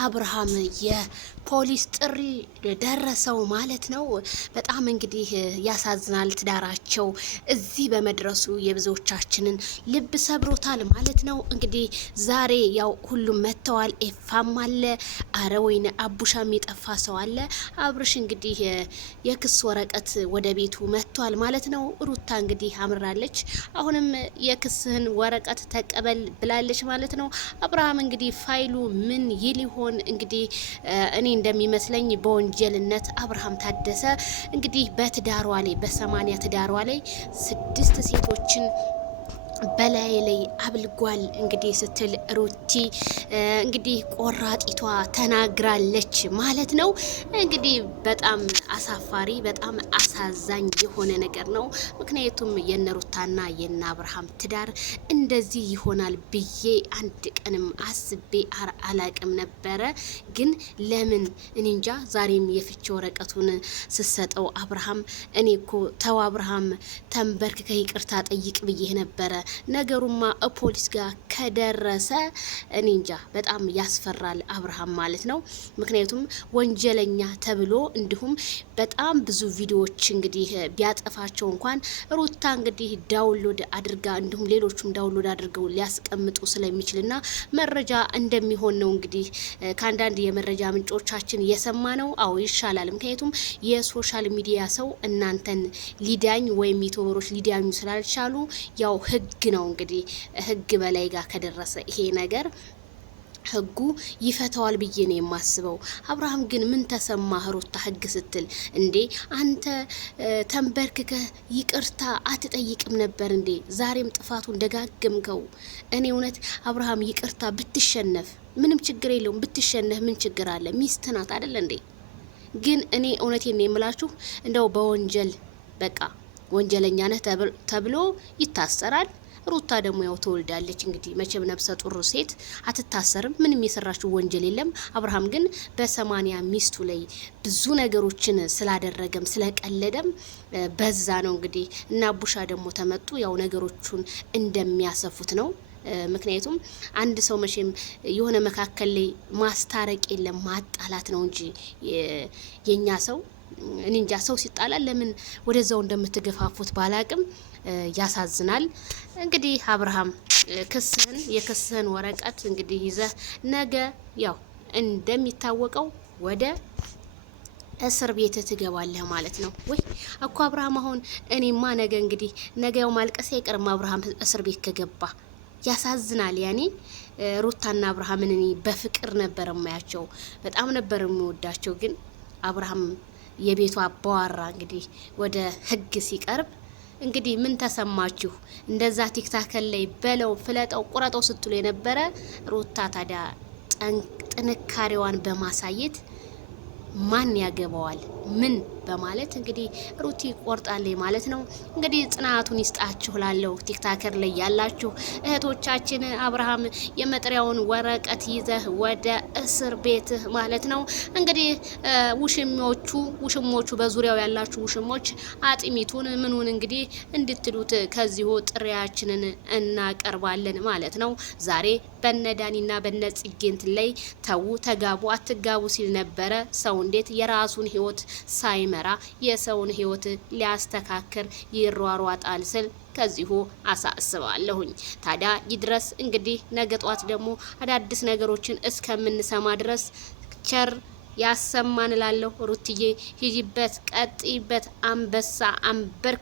አብርሃም የፖሊስ ጥሪ ደረሰው ማለት ነው። በጣም እንግዲህ ያሳዝናል። ትዳራቸው እዚህ በመድረሱ የብዙዎቻችንን ልብ ሰብሮታል ማለት ነው። እንግዲህ ዛሬ ያው ሁሉም መጥተዋል። ኤፋም አለ፣ አረ ወይኔ አቡሻም የጠፋ ሰው አለ። አብርሽ እንግዲህ የክስ ወረቀት ወደ ቤቱ መጥቷል ማለት ነው። ሩታ እንግዲህ አምራለች። አሁንም የክስህን ወረቀት ተቀበል ብላለች ማለት ነው። አብርሃም እንግዲህ ፋይሉ ምን ይል ይሆን? እንግዲህ እኔ እንደሚመስለኝ በወንጀልነት አብርሃም ታደሰ እንግዲህ በትዳሯ ላይ በ80 ትዳሯ ላይ 6 ሴቶችን በላይ ላይ አብልጓል እንግዲህ ስትል ሩቲ እንግዲህ ቆራጢቷ ተናግራለች ማለት ነው። እንግዲህ በጣም አሳፋሪ በጣም አሳዛኝ የሆነ ነገር ነው። ምክንያቱም የነሩታና የነ አብርሃም ትዳር እንደዚህ ይሆናል ብዬ አንድ ቀንም አስቤ አላቅም ነበረ። ግን ለምን እኔ እንጃ። ዛሬም የፍቺ ወረቀቱን ስሰጠው አብርሃም እኔ እኮ ተው አብርሃም ተንበርክከ ይቅርታ ጠይቅ ብዬ ነበረ። ነገሩማ ፖሊስ ጋር ከደረሰ እኔ እንጃ በጣም ያስፈራል አብርሃም ማለት ነው። ምክንያቱም ወንጀለኛ ተብሎ እንዲሁም በጣም ብዙ ቪዲዮዎች እንግዲህ ቢያጠፋቸው እንኳን ሩታ እንግዲህ ዳውንሎድ አድርጋ እንዲሁም ሌሎቹም ዳውንሎድ አድርገው ሊያስቀምጡ ስለሚችልና መረጃ እንደሚሆን ነው እንግዲህ ከአንዳንድ የመረጃ ምንጮቻችን የሰማ ነው። አዎ ይሻላል። ምክንያቱም የሶሻል ሚዲያ ሰው እናንተን ሊዳኝ ወይም ዩቲዩበሮች ሊዳኙ ስላልቻሉ ያው ህግ ነው እንግዲህ ህግ በላይ ጋር ከደረሰ ይሄ ነገር ህጉ ይፈታዋል ብዬ ነው የማስበው። አብርሃም ግን ምን ተሰማህ ሩታ ህግ ስትል እንዴ? አንተ ተንበርክከ ይቅርታ አትጠይቅም ነበር እንዴ? ዛሬም ጥፋቱን ደጋገምከው። እኔ እውነት አብርሃም ይቅርታ ብትሸነፍ ምንም ችግር የለውም። ብትሸነፍ ምን ችግር አለ? ሚስት ናት አይደል እንዴ? ግን እኔ እውነቴን ነው የምላችሁ እንደው በወንጀል በቃ ወንጀለኛ ነህ ተብሎ ይታሰራል። ሩታ ደግሞ ያው ትወልዳለች። እንግዲህ መቼም ነብሰ ጡር ሴት አትታሰርም። ምንም የሰራችው ወንጀል የለም። አብርሃም ግን በ80 ሚስቱ ላይ ብዙ ነገሮችን ስላደረገም ስለቀለደም በዛ ነው እንግዲህ እና አቡሻ ደግሞ ተመጡ ያው ነገሮቹን እንደሚያሰፉት ነው። ምክንያቱም አንድ ሰው መቼም የሆነ መካከል ላይ ማስታረቅ የለም ማጣላት ነው እንጂ የኛ ሰው እኔ እንጃ። ሰው ሲጣላ ለምን ወደዛው እንደምትገፋፉት ባላቅም ያሳዝናል። እንግዲህ አብርሃም የክስህን ወረቀት እንግዲህ ይዘህ ነገ ያው እንደሚታወቀው ወደ እስር ቤት ትገባለህ ማለት ነው። ወይ እኮ አብርሃም አሁን እኔማ ነገ እንግዲህ ነገ ያው ማልቀስ አይቀርም አብርሃም እስር ቤት ከገባ ያሳዝናል። ያኔ ሩታና አብርሃምን እኔ በፍቅር ነበር ማያቸው፣ በጣም ነበር የሚወዳቸው። ግን አብርሃም የቤቱ አባዋራ እንግዲህ ወደ ህግ ሲቀርብ እንግዲህ ምን ተሰማችሁ? እንደዛ ቲክታክ ላይ በለው ፍለጠው ቁረጠው ስትሉ የነበረ ሩታ ታዲያ ጥንካሬዋን በማሳየት ማን ያገባዋል ምን በማለት እንግዲህ ሩቲ ቆርጣለች ማለት ነው። እንግዲህ ጽናቱን ይስጣችሁ ላለው ቲክታከር ላይ ያላችሁ እህቶቻችን አብርሃም የመጥሪያውን ወረቀት ይዘህ ወደ እስር ቤት ማለት ነው። እንግዲህ ውሽሞቹ በዙሪያው ያላችሁ ውሽሞች አጥሚቱን ምኑን እንግዲህ እንድትሉት ከዚሁ ጥሪያችንን እናቀርባለን ማለት ነው። ዛሬ በነዳኒና በነጽጌንት ላይ ተዉ ተጋቡ አትጋቡ ሲል ነበረ። ሰው እንዴት የራሱን ህይወት ሳይመራ የሰውን ህይወት ሊያስተካክል ይሯሯጣል ስል ከዚሁ አሳስባለሁኝ። ታዲያ ይድረስ እንግዲህ ነገ ጧት ደግሞ አዳዲስ ነገሮችን እስከምንሰማ ድረስ ቸር ያሰማን እላለሁ። ሩትዬ ሂጂበት፣ ቀጥይበት፣ አንበሳ አንበርክ